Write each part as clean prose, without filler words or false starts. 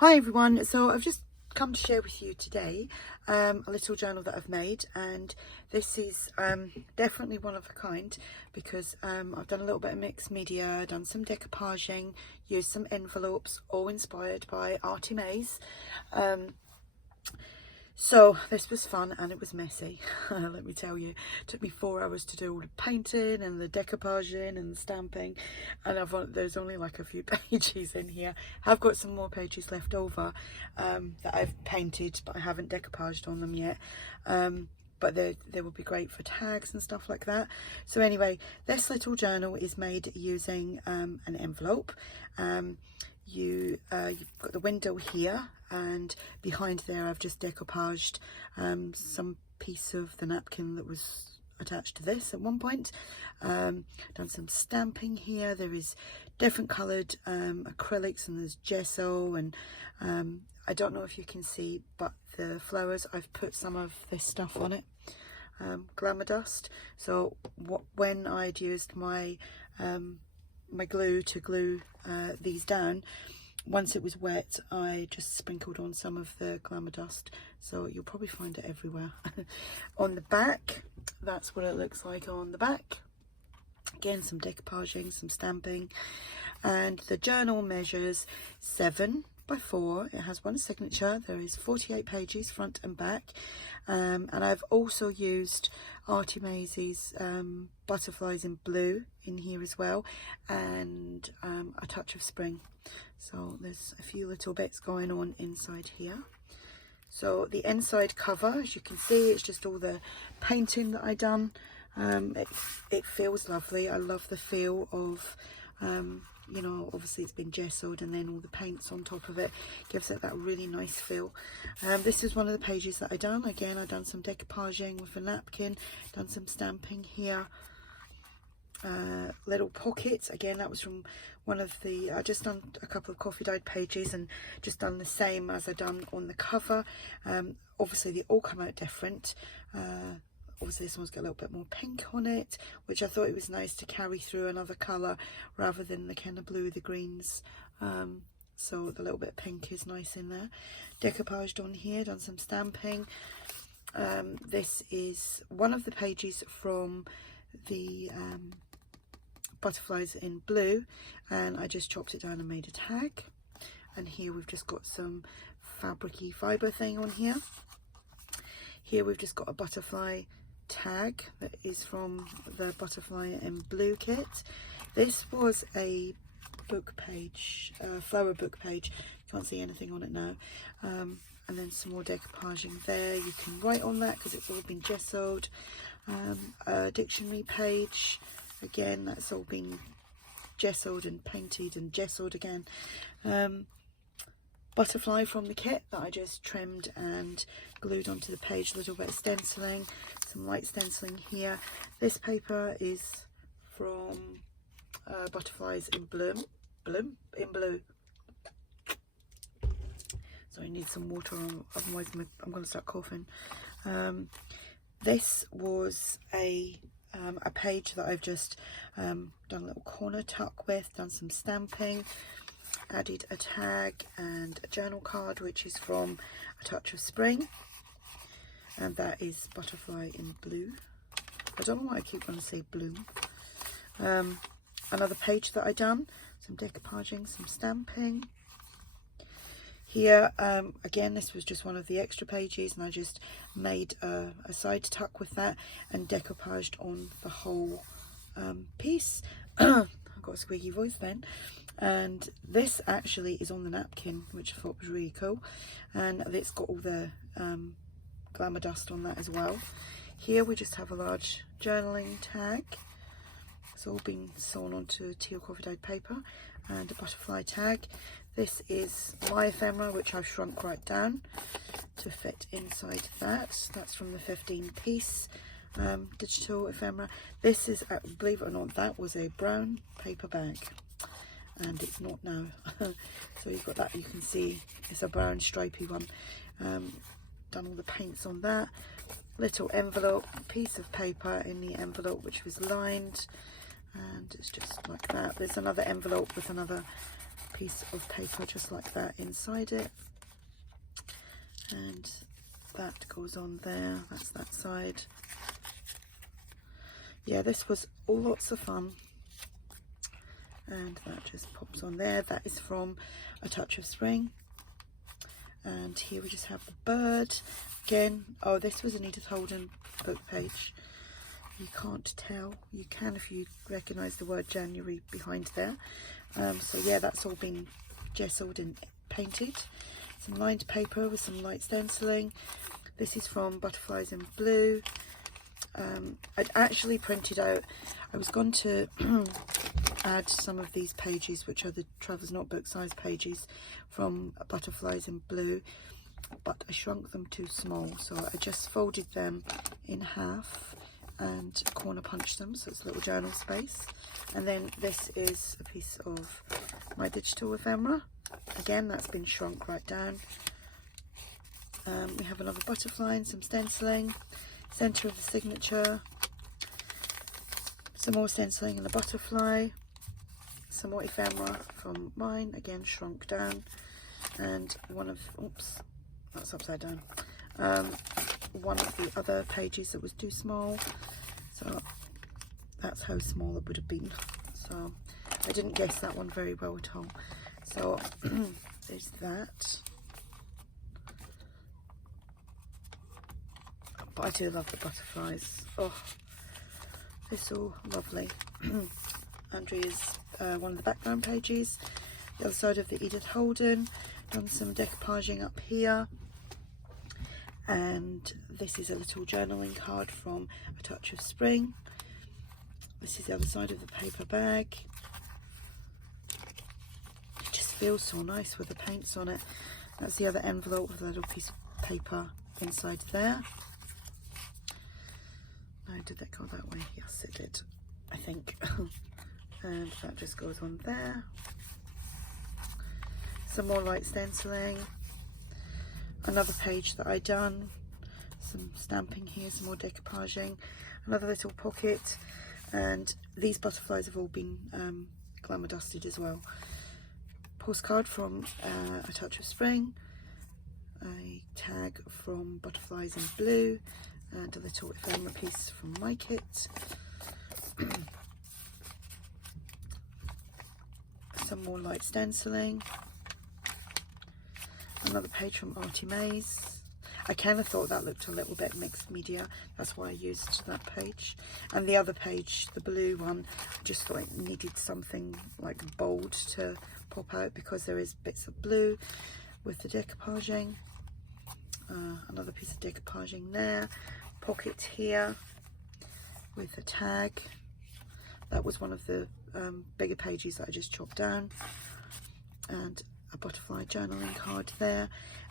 Hi everyone, so I've just come to share with you today a little journal that I've made, and this is definitely one of a kind because I've done a little bit of mixed media, done some decoupaging, used some envelopes, all inspired by ARTYmaze. So this was fun and it was messy, let me tell you. It took me 4 hours to do all the painting and the decoupaging and the stamping, and there's only like a few pages in here. I've got some more pages left over that I've painted, but I haven't decoupaged on them yet. But they will be great for tags and stuff like that. So anyway, this little journal is made using an envelope. You've got the window here, and behind there I've just decoupaged some piece of the napkin that was attached to this at one point. Done some stamping here. There is different coloured acrylics, and there's gesso, and I don't know if you can see, but the flowers, I've put some of this stuff on it, glamour dust. So when I'd used my my glue to glue these down, once it was wet, I just sprinkled on some of the glamour dust, so you'll probably find it everywhere. On the back, that's what it looks like on the back. Again, some decoupaging, some stamping, and the journal measures 7 by 4. It has one signature. There is 48 pages front and back, and I've also used ARTYmaze's butterflies in blue in here as well, and a touch of spring. So there's a few little bits going on inside here. So the inside cover, as you can see, it's just all the painting that I done. It feels lovely. I love the feel of you know, obviously it's been gessoed, and then all the paints on top of it gives it that really nice feel. This is one of the pages that I done. Again, I done some decoupaging with a napkin, done some stamping here. Little pockets, again, that was from one of the, I just done a couple of coffee dyed pages and just done the same as I done on the cover. Obviously they all come out different. Obviously this one's got a little bit more pink on it, which I thought it was nice to carry through another colour rather than the kind of blue, the greens. So the little bit of pink is nice in there. Decoupaged on here, done some stamping. This is one of the pages from the butterflies in blue, and I just chopped it down and made a tag. And here we've just got some fabricy fibre thing on here. Here we've just got a butterfly tag that is from the butterfly in blue kit. This was a book page, flower book page. Can't see anything on it now. And then some more decoupaging there. You can write on that because it's all been gessoed. A dictionary page, again, that's all been gessoed and painted and gessoed again. Butterfly from the kit that I just trimmed and glued onto the page. A little bit of stenciling, some light stenciling here. This paper is from Butterflies in blue. So I need some water, otherwise I'm going to start coughing. This was a page that I've just done a little corner tuck with, done some stamping, added a tag and a journal card, which is from A Touch of Spring, and that is Butterfly in blue. I don't know why I keep wanting to say bloom. Another page that I done, some decoupaging, some stamping. Here, again, this was just one of the extra pages, and I just made a side tuck with that and decoupaged on the whole piece. I've got a squeaky voice then. And this actually is on the napkin, which I thought was really cool. And it's got all the glamour dust on that as well. Here we just have a large journaling tag. It's all been sewn onto teal coffee dyed paper, and a butterfly tag. This is my ephemera, which I've shrunk right down to fit inside that. That's from the 15-piece digital ephemera. This is, believe it or not, that was a brown paper bag, and it's not now. So you've got that, you can see it's a brown stripy one. Done all the paints on that. Little envelope, piece of paper in the envelope which was lined, and it's just like that. There's another envelope with another piece of paper just like that inside it, and that goes on there. That's that side. Yeah, this was lots of fun, and that just pops on there. That is from A Touch of Spring. And here we just have the bird again. Oh, this was an Edith Holden book page. You can't tell. You can if you recognize the word January behind there. So yeah, that's all been gessoed and painted. Some lined paper with some light stenciling. This is from Butterflies in Blue. I'd actually printed out, I was going to add some of these pages, which are the Traveller's Notebook size pages from Butterflies in Blue, but I shrunk them too small, so I just folded them in half and corner punched them, so it's a little journal space. And then this is a piece of my digital ephemera. Again, that's been shrunk right down. We have another butterfly and some stenciling, centre of the signature, some more stenciling and a butterfly, some more ephemera from mine, again shrunk down, and one of, oops, that's upside down, one of the other pages that was too small, so that's how small it would have been. So I didn't guess that one very well at all. So there's that. But I do love the butterflies. Oh, they're so lovely. Andrea's one of the background pages. The other side of the Edith Holden. Done some decoupaging up here. And this is a little journaling card from A Touch of Spring. This is the other side of the paper bag. It just feels so nice with the paints on it. That's the other envelope with a little piece of paper inside there. No, did that go that way? Yes, it did, I think. And that just goes on there. Some more light stenciling. Another page that I done. Some stamping here, some more decoupaging. Another little pocket. And these butterflies have all been glamour dusted as well. Postcard from A Touch of Spring. A tag from Butterflies in Blue. And a little ephemera piece from my kit. Some more light stenciling. Another page from ARTYmaze. I kind of thought that looked a little bit mixed media. That's why I used that page. And the other page, the blue one, I just thought it needed something like bold to pop out because there is bits of blue with the decoupaging. Another piece of decoupaging there. Pocket here with a tag. That was one of the bigger pages that I just chopped down. And a butterfly journaling card there.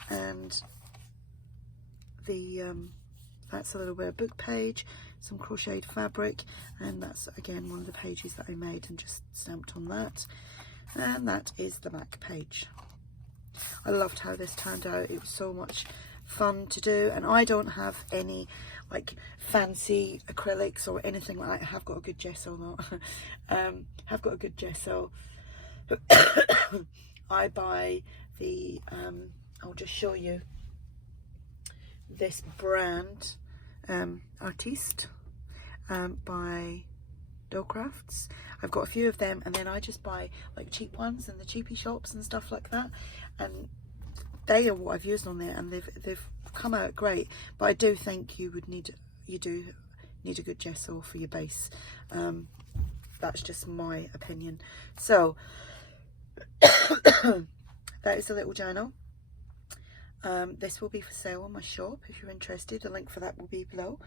And the that's a little bit of book page, some crocheted fabric, and that's again one of the pages that I made and just stamped on that. And that is the back page. I loved how this turned out. It was so much fun to do, and I don't have any like fancy acrylics or anything like that. I have got a good gesso though. Have got a good gesso. I buy the I'll just show you this brand, Artiste, by Dollcrafts. I've got a few of them, and then I just buy like cheap ones in the cheapy shops and stuff like that, and they are what I've used on there, and they've come out great. But I do think you do need a good gesso for your base. That's just my opinion. So that is a little journal. This will be for sale on my shop if you're interested. The link for that will be below,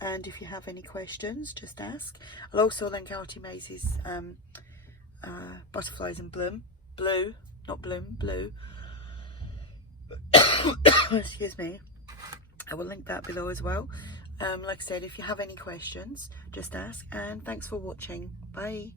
and if you have any questions, just ask. I'll also link ARTYmaze's Butterflies in Blue, not Bloom, Blue. Excuse me. I will link that below as well. Like I said, if you have any questions, just ask, and thanks for watching. Bye.